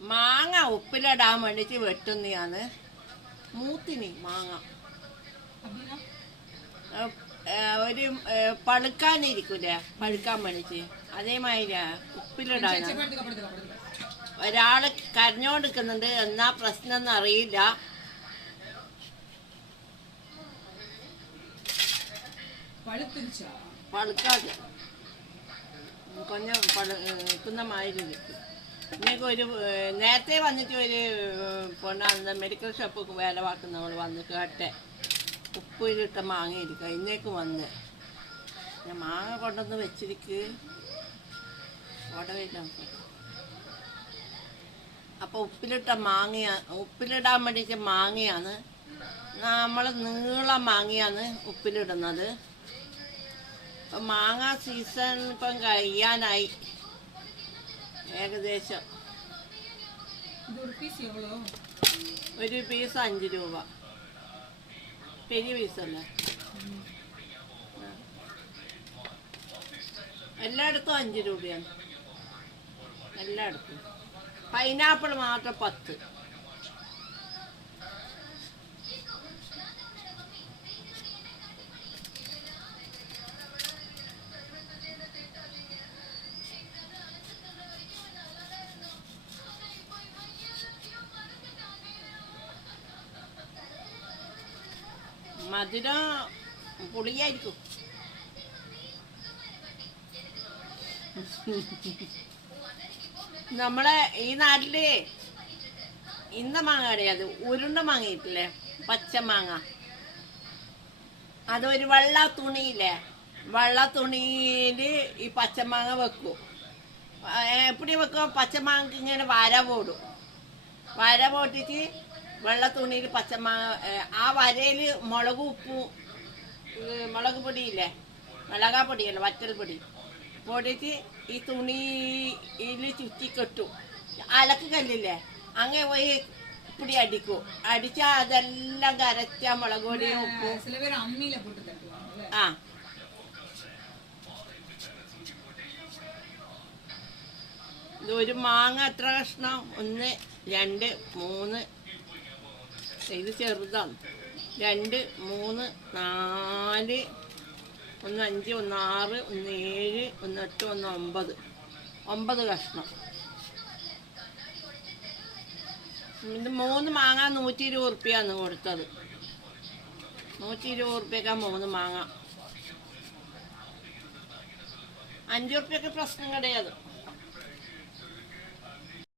മാങ്ങ ഉപ്പിലിടാൻ വേണ്ടിട്ട് വെട്ടുന്നതാണ് മൂത്തിന് മാങ്ങ ഒരു പഴുക്കാനിരിക്കൂലേ പഴുക്കാൻ വേണ്ടിട്ട് അതേമാതിരി ഉപ്പിലിടാൻ ഒരാള് കരഞ്ഞോണ്ടിരിക്കുന്നുണ്ട് എന്നാ പ്രശ്നം എന്ന് അറിയില്ല പഴുക്കാതെ കൊഞ്ഞം പഴുക്കുന്ന മാതിരി നിൽക്കും ഇന്നേക്ക് ഒരു നേരത്തെ വന്നിട്ട് ഒരു പൊണ്ണാന്ന് മെഡിക്കൽ ഷോപ്പ് വേല വാക്കുന്നവൾ വന്ന് കേട്ടെ ഉപ്പിലിട്ട മാങ്ങ ഇരിക്കുക ഇന്നേക്ക് വന്ന് ഞാൻ മാങ്ങ കൊണ്ടുവന്ന് വെച്ചിരിക്ക് ഓടവില്ല അപ്പോൾ ഉപ്പിലിടാൻ വേണ്ടിയിട്ട് മാങ്ങയാണ് നമ്മൾ നീളം മാങ്ങയാണ് ഉപ്പിലിടുന്നത് അപ്പം മാങ്ങ സീസൺ ഇപ്പം കഴിയാനായി ഏകദേശം ഒരു പീസ് 5 രൂപ പെരിയ പീസല്ലേ എല്ലായിടത്തും 5 രൂപയാണ് എല്ലായിടത്തും പൈനാപ്പിൾ മാത്രം 10 മധുരം പുളിയായിരിക്കും നമ്മളെ ഈ നാട്ടില് ഇന്ന മാങ്ങ അറിയാതെ ഉരുണ്ട മാങ്ങയിട്ടില്ലേ പച്ചമാങ്ങ അതൊരു വെള്ള തുണിയില്ലേ വെള്ള തുണിയില് ഈ പച്ചമാങ്ങ വെക്കും എപ്പടി വെക്കും പച്ചമാങ്ങക്ക് ഇങ്ങനെ വര പോടും വര പോട്ടിട്ട് വെള്ള തുണിയിൽ പച്ചമാങ്ങ ആ വരയിൽ മുളക് ഉപ്പും മുളക് പൊടിയില്ലേ മിളകാ പൊടിയല്ല വറ്റൽ പൊടി പൊടിച്ച് ഈ തുണിയിൽ ചുറ്റിക്കെട്ടും അലക്ക് കല്ലില്ലേ അങ്ങനെ പോയി ഇപ്പിടി അടിക്കും അടിച്ചാൽ അതെല്ലാം കരച്ച മുളക് പൊടിയും ഉപ്പും ആ ഒരു മാങ്ങ എത്ര കഷ്ണം 1 2 3 ഇത് ചെറുതാണ് 2 3 4 1 5 1 6 1 7 1 8 1 9 കഷ്ണം ഇത് 3 മാങ്ങ 120 ഉറുപ്പ്യാണ് കൊടുത്തത് 120 ഉറുപ്പ്യക്കാ 3 മാങ്ങ 5 ഉറുപ്പ്യക്ക് പ്രശ്നം കിടയത്